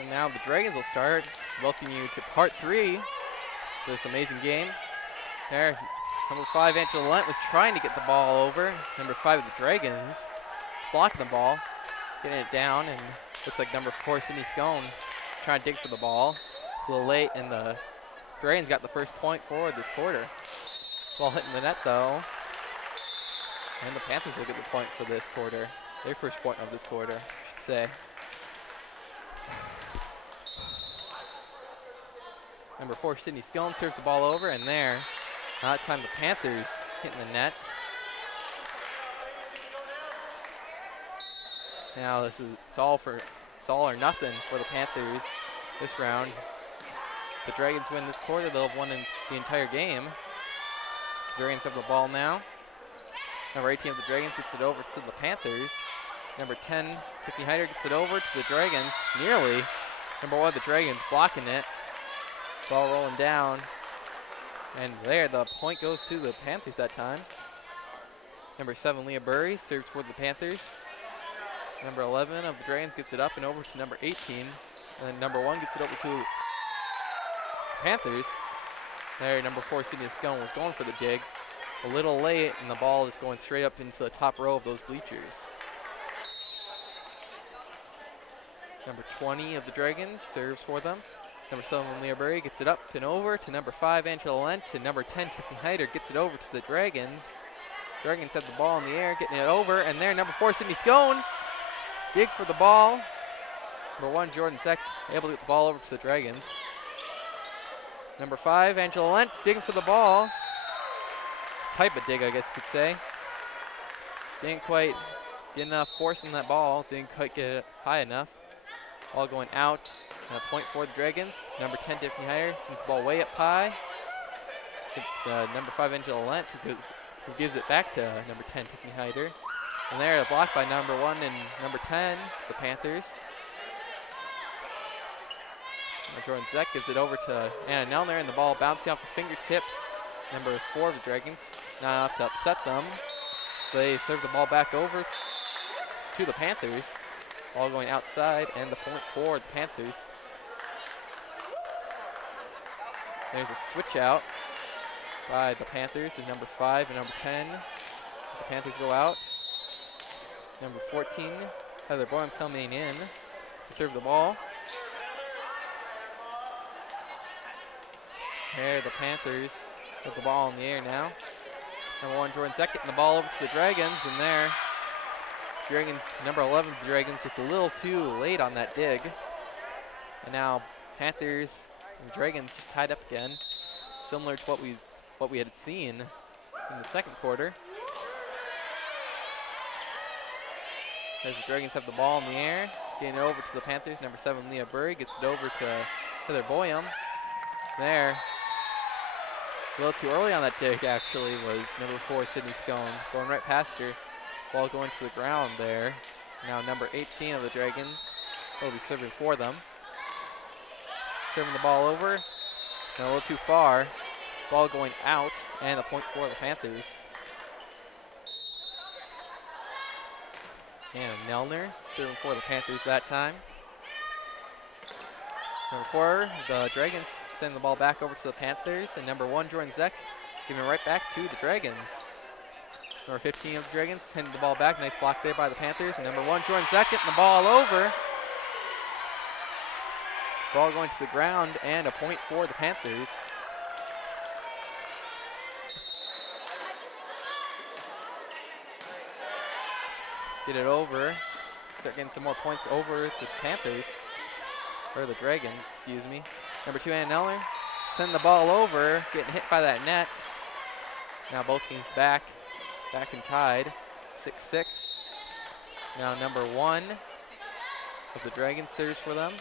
And now the Dragons will start. Welcoming you to part 3 of this amazing game. There, number 5, Angela Lent was trying to get the ball over. Number 5 of the Dragons blocking the ball, getting it down, and looks like number 4, Sydney Scone, trying to dig for the ball. A little late, and the Dragons got the first point forward this quarter. Ball hitting the net, though. And the Panthers will get the point for this quarter. Their first point of this quarter, I should say. Number 4, Sydney Scone serves the ball over, and there, that time the Panthers hitting the net. Now it's all or nothing for the Panthers this round. If the Dragons win this quarter, they'll have won the entire game. The Dragons have the ball now. Number 18 of the Dragons gets it over to the Panthers. Number 10, Tiffany Hyder gets it over to the Dragons, nearly. Number 1 of the Dragons blocking it. Ball rolling down. And there, the point goes to the Panthers that time. Number 7, Leah Burry serves for the Panthers. Number 11 of the Dragons gets it up and over to number 18. And then number 1 gets it over to the Panthers. There, number 4, Sydney Scone was going for the dig. A little late, and the ball is going straight up into the top row of those bleachers. Number 20 of the Dragons serves for them. Number 7, Leah Burry gets it up and over to number 5, Angela Lent. And number 10, Tiffany Hyder gets it over to the Dragons. Dragons have the ball in the air, getting it over. And there, number 4, Sydney Scone. Dig for the ball. Number 1, Jordan Zeck, able to get the ball over to the Dragons. Number 5, Angela Lent, digging for the ball. Type of dig, I guess you could say. Didn't quite get enough force in that ball. Didn't quite get it high enough. Ball going out. And a point for the Dragons. Number 10, Tiffany Hyder, sends the ball way up high. It's number 5, Angela Lent, who gives it back to number 10, Tiffany Hyder. And there, blocked by number 1 and number 10, the Panthers. Jordan Zeck gives it over to Anna Nelner, and the ball bouncing off the fingertips. Number 4 of the Dragons, not enough to upset them. They serve the ball back over to the Panthers. Ball going outside, and the point for the Panthers. There's a switch out by the Panthers, and number 5 and number 10. The Panthers go out. Number 14, Heather Boyum coming in to serve the ball. There, the Panthers have the ball in the air now. Number 1, Jordan Zeck getting the ball over to the Dragons, and there, Dragons, number 11 of the Dragons, just a little too late on that dig. And now Panthers and Dragons just tied up again, similar to what we had seen in the second quarter. As the Dragons have the ball in the air, getting it over to the Panthers. Number 7, Leah Burry, gets it over to Heather Boyum. There, a little too early on that dig, actually, was number 4, Sydney Scone, going right past her. Ball going to the ground there. Now number 18 of the Dragons will be serving for them. Serving the ball over, and a little too far. Ball going out, and a point for the Panthers. And Nelner serving for the Panthers that time. Number 4, the Dragons send the ball back over to the Panthers, and number 1, Jordan Zeck, giving it right back to the Dragons. Number 15 of the Dragons sending the ball back. Nice block there by the Panthers. And number 1, Jordan Zeck, getting the ball over. Ball going to the ground, and a point for the Panthers. Get it over. Start getting some more points over to the Panthers. Or the Dragons, excuse me. Number 2, Anna Nelner, send the ball over, getting hit by that net. Now both teams back and tied, 6-6. Now number 1 of the Dragons serves for them.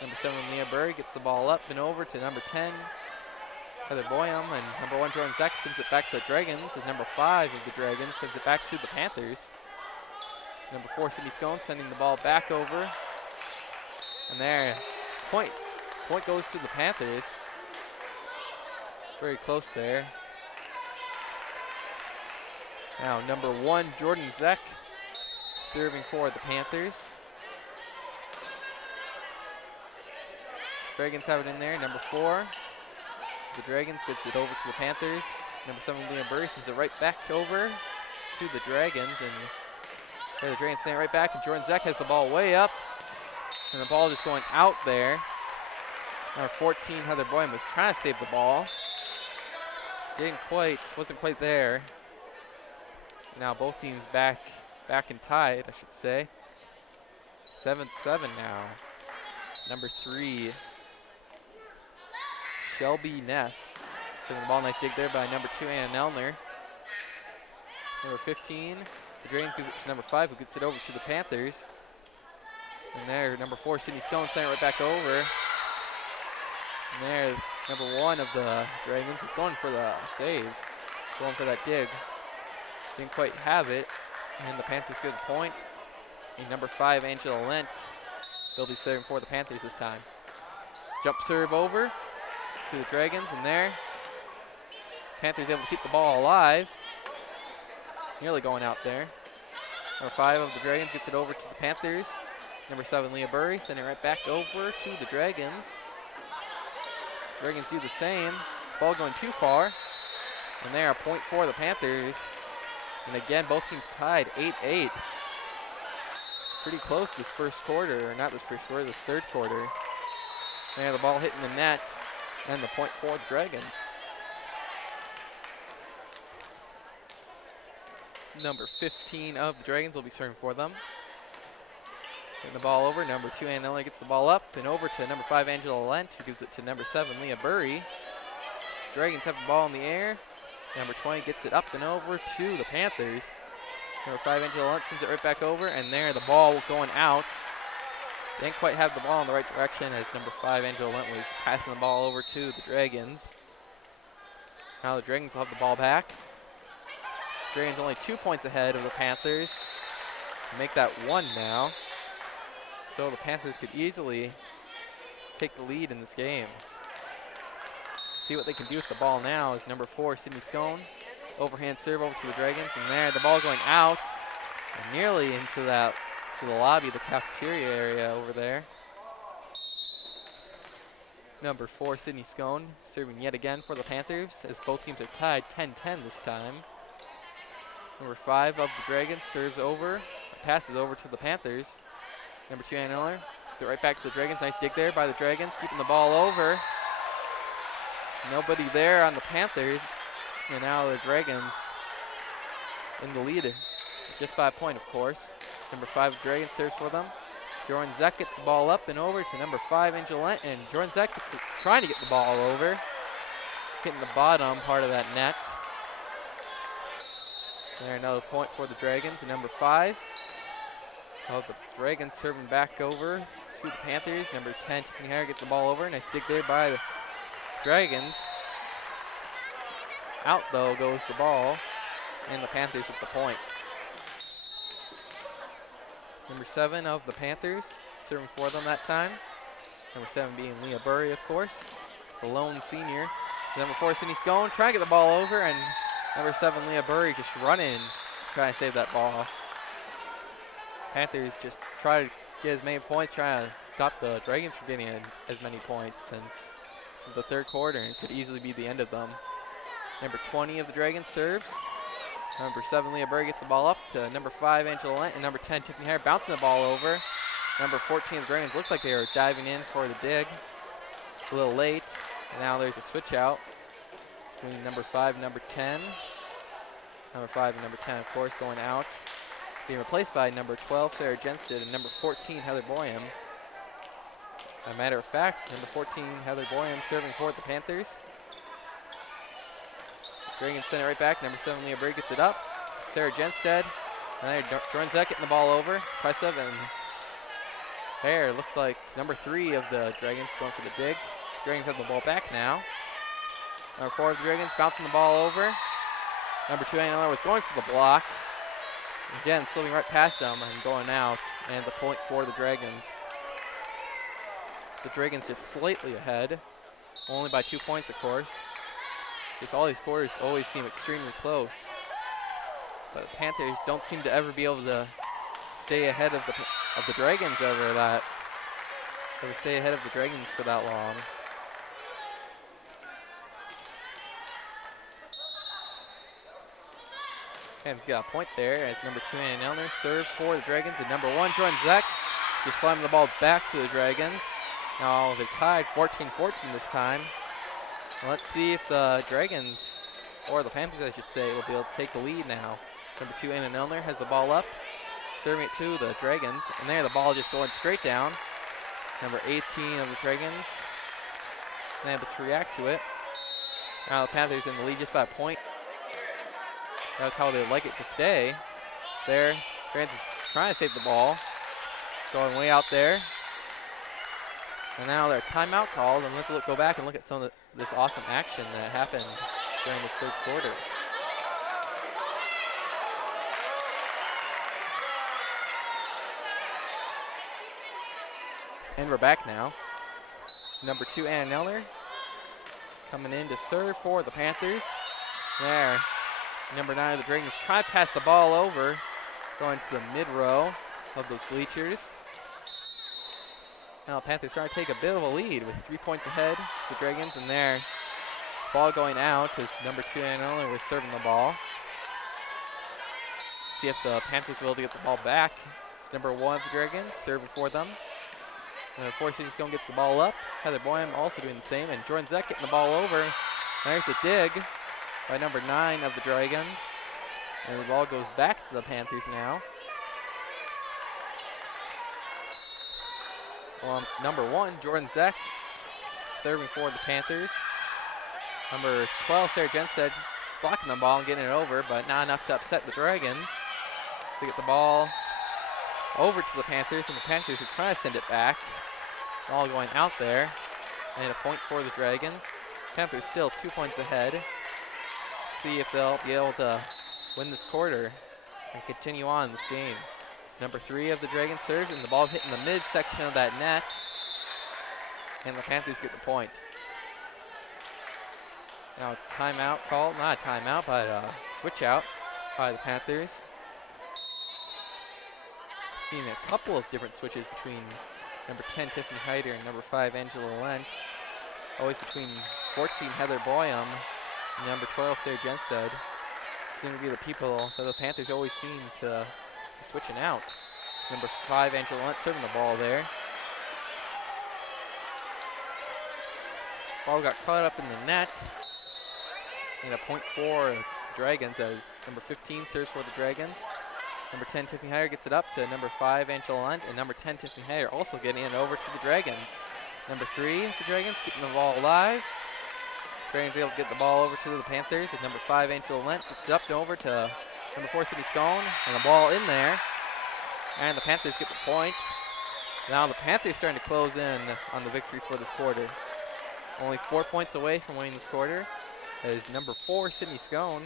Number 7, Leah Burry, gets the ball up and over to number 10, Heather Boyum, and number 1, Jordan Zeck, sends it back to the Dragons, and number 5 of the Dragons sends it back to the Panthers. Number 4, Sydney Scone, sending the ball back over. And there, point goes to the Panthers. Very close there. Now number 1, Jordan Zeck, serving for the Panthers. Dragons have it in there. Number 4, the Dragons gets it over to the Panthers. Number 7, Liam Burry sends it right back over to the Dragons. And the Dragons stand right back, and Jordan Zeck has the ball way up. And the ball just going out there. Number 14, Heather Boyum, was trying to save the ball. Wasn't quite there. Now both teams back and tied, I should say. 7-7 now. Number 3, Shelby Ness. Taking the ball, nice dig there by number 2, Anna Nelner. Number 15, the Dragons gives it to number 5, who gets it over to the Panthers. And there, number 4, Sydney Stone, sent it right back over. And there, number 1 of the Dragons is going for the save, going for that dig. Didn't quite have it, and the Panthers get a point. And number 5, Angela Lent, they'll be serving for the Panthers this time. Jump serve over to the Dragons, and there, Panthers able to keep the ball alive. Nearly going out there. Number 5 of the Dragons gets it over to the Panthers. Number 7, Leah Burry, sending it right back over to the Dragons. Dragons do the same. Ball going too far. And there, a point for the Panthers. And again, both teams tied 8-8. Pretty close this first quarter, or not this first quarter, this third quarter. There, the ball hitting the net, and the point for the Dragons. Number 15 of the Dragons will be serving for them. Getting the ball over, number 2, Anna Nelly gets the ball up and over to number 5, Angela Lent, who gives it to number 7, Leah Burry. Dragons have the ball in the air. Number 20 gets it up and over to the Panthers. Number 5, Angela Lent sends it right back over, and there, the ball going out. Didn't quite have the ball in the right direction as number 5, Angela Lent, was passing the ball over to the Dragons. Now the Dragons will have the ball back. Dragons only 2 points ahead of the Panthers. Make that 1 now. So the Panthers could easily take the lead in this game. See what they can do with the ball now is number 4, Sydney Scone. Overhand serve over to the Dragons, and there, the ball going out and nearly into the lobby, the cafeteria area over there. Number 4, Sydney Scone, serving yet again for the Panthers, as both teams are tied 10-10 this time. Number 5 of the Dragons serves over, passes over to the Panthers. Number 2, Anna Miller, it right back to the Dragons. Nice dig there by the Dragons, keeping the ball over. Nobody there on the Panthers, and now the Dragons in the lead, just by a point, of course. Number 5, Dragons serves for them. Jordan Zeck gets the ball up and over to number 5, Angelette, and Jordan Zeck trying to get the ball over, hitting the bottom part of that net. There, another point for the Dragons. And number 5, the Dragons serving back over to the Panthers. Number 10, Tiffany Harris gets the ball over. Nice dig there by the Dragons. Out, though, goes the ball, and the Panthers with the point. Number 7 of the Panthers serving for them that time. Number 7 being Leah Burry, of course, the lone senior. Number 4, Sydney Scone, trying to get the ball over, and number 7, Leah Burry, just running, trying to save that ball. Panthers just try to get as many points, trying to stop the Dragons from getting as many points since this is the third quarter, and it could easily be the end of them. Number 20 of the Dragons serves. Number 7, Leah Burry gets the ball up to number 5, Angela Lent, and number 10, Tiffany Harris, bouncing the ball over. Number 14 of the Dragons looked like they were diving in for the dig. A little late, and now there's a switch out between number 5 and number 10. Number 5 and number 10, of course, going out. Being replaced by number 12, Sarah Jenstead, and number 14, Heather Boyum. As a matter of fact, number 14, Heather Boyum, serving for the Panthers. Dragons send it right back. Number 7, Leah Burry gets it up. Sarah Jenstead. And there, Jordan Zeck getting the ball over. Impressive, and there, looked like number 3 of the Dragons going for the dig. Dragons have the ball back now. Number 4 of the Dragons bouncing the ball over. Number 2, Anna Miller, was going for the block. Again, slipping right past them and going out. And the point for the Dragons. The Dragons just slightly ahead. Only by 2 points, of course. Just all these quarters always seem extremely close. But the Panthers don't seem to ever be able to stay ahead of the Dragons over that Never stay ahead of the Dragons for that long. Panthers got a point there as number 2, Anna Elner, serves for the Dragons. And number 1, Jordan Zek, just slamming the ball back to the Dragons. Now they're tied 14-14 this time. Let's see if the Dragons, or the Panthers I should say, will be able to take the lead now. Number 2, Anna Elner, has the ball up, serving it to the Dragons. And there, the ball just going straight down. Number 18 of the Dragons, unable to react to it. Now the Panthers in the lead just by a point. That's how they'd like it to stay. There, Dragons trying to save the ball. Going way out there. And now their timeout called, and let's go back and look at some of this awesome action that happened during this first quarter. And we're back now. Number 2, Anna Elner, coming in to serve for the Panthers. There, number 9 of the Dragons try to pass the ball over, going to the mid-row of those bleachers. Now the Panthers trying to take a bit of a lead with 3 points ahead, the Dragons, and there, ball going out as number 2, Anna Elner, was serving the ball. See if the Panthers will be able to get the ball back. It's number 1 of the Dragons, serving for them. Number 4, Sydney Scone gets the ball up. Heather Boyum also doing the same, and Jordan Zek getting the ball over. There's a dig by number 9 of the Dragons. And the ball goes back to the Panthers now. Well, number 1, Jordan Zek, serving for the Panthers. Number 12, Sarah Jenstead, blocking the ball and getting it over, but not enough to upset the Dragons. To get the ball over to the Panthers, and the Panthers are trying to send it back. Ball going out there, and a point for the Dragons. Panthers still 2 points ahead. See if they'll be able to win this quarter and continue on this game. Number 3 of the Dragons serves, and the ball hitting the midsection of that net, and the Panthers get the point. Now timeout called, not a timeout, but a switch out by the Panthers. Seeing a couple of different switches between number 10, Tiffany Hyder, and number 5, Angela Lent. Always between 14, Heather Boyum, and number 12, Sarah Jenstead. Seem to be the people that the Panthers always seem to be switching out. Number 5, Angela Lent, serving the ball there. Ball got caught up in the net. And a point for Dragons as number 15 serves for the Dragons. Number 10, Tiffany Hyder, gets it up to number 5, Angela Lent, and number 10, Tiffany Hyder, also getting it over to the Dragons. Number 3, the Dragons, keeping the ball alive. Dragons able to get the ball over to the Panthers, and number 5, Angela Lent, gets it up and over to number 4, Sydney Scone, and the ball in there. And the Panthers get the point. Now the Panthers starting to close in on the victory for this quarter. Only 4 points away from winning this quarter, as number 4, Sydney Scone,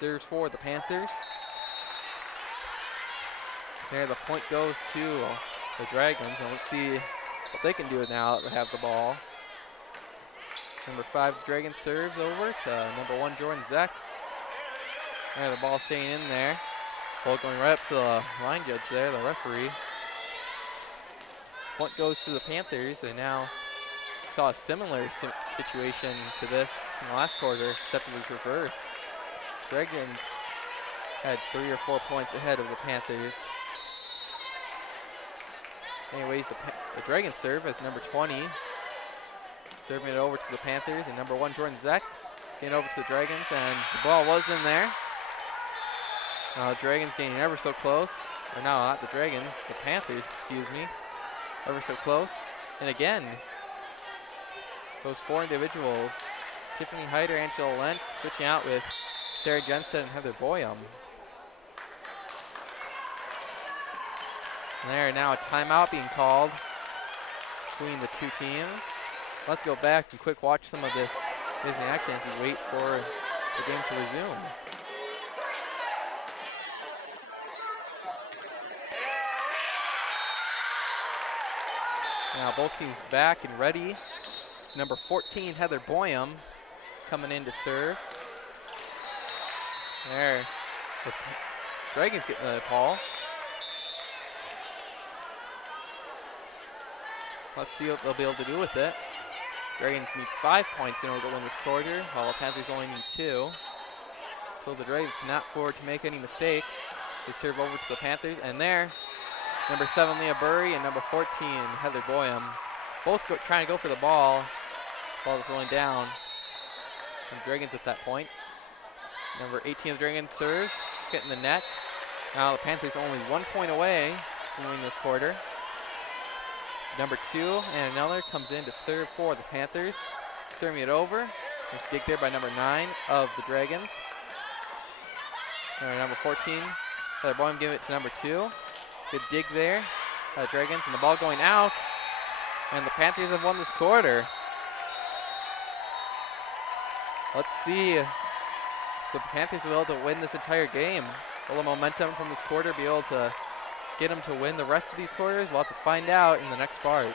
serves for the Panthers. There, the point goes to the Dragons, and let's see what they can do now that they have the ball. Number 5, Dragons serves over to number 1, Jordan Zek. There, the ball staying in there. Ball going right up to the line judge there, the referee. Point goes to the Panthers, and now saw a similar situation to this in the last quarter, except it was reversed. Dragons had 3 or 4 points ahead of the Panthers. Anyways, the Dragons serve as number 20, serving it over to the Panthers, and number 1, Jordan Zek, getting over to the Dragons, and the ball was in there. The Dragons getting ever so close, or no, not the Dragons, the Panthers, excuse me, ever so close. And again, those 4 individuals, Tiffany Hyder, Angela Lent, switching out with Sarah Jensen and Heather Boyum. And there now a timeout being called between the two teams. Let's go back and quick watch some of this amazing action as we wait for the game to resume. Now both teams back and ready. Number 14, Heather Boyum, coming in to serve. There, the Dragons getting the ball. Let's see what they'll be able to do with it. Dragons need 5 points in order to win this quarter, while the Panthers only need 2. So the Dragons cannot afford to make any mistakes. They serve over to the Panthers, and there, number 7, Leah Burry, and number 14, Heather Boyum, both trying to go for the ball. Ball is rolling down. And Dragons at that point. Number 18 of the Dragons serves, getting the net. Now the Panthers only 1 point away from winning this quarter. Number 2 and another comes in to serve for the Panthers. Serving it over. Nice dig there by number 9 of the Dragons. Number 14, Heather Boyum giving it to number 2. Good dig there by the Dragons, and the ball going out. And the Panthers have won this quarter. Let's see if the Panthers will be able to win this entire game. Will the momentum from this quarter be able to get them to win the rest of these quarters? We'll have to find out in the next part.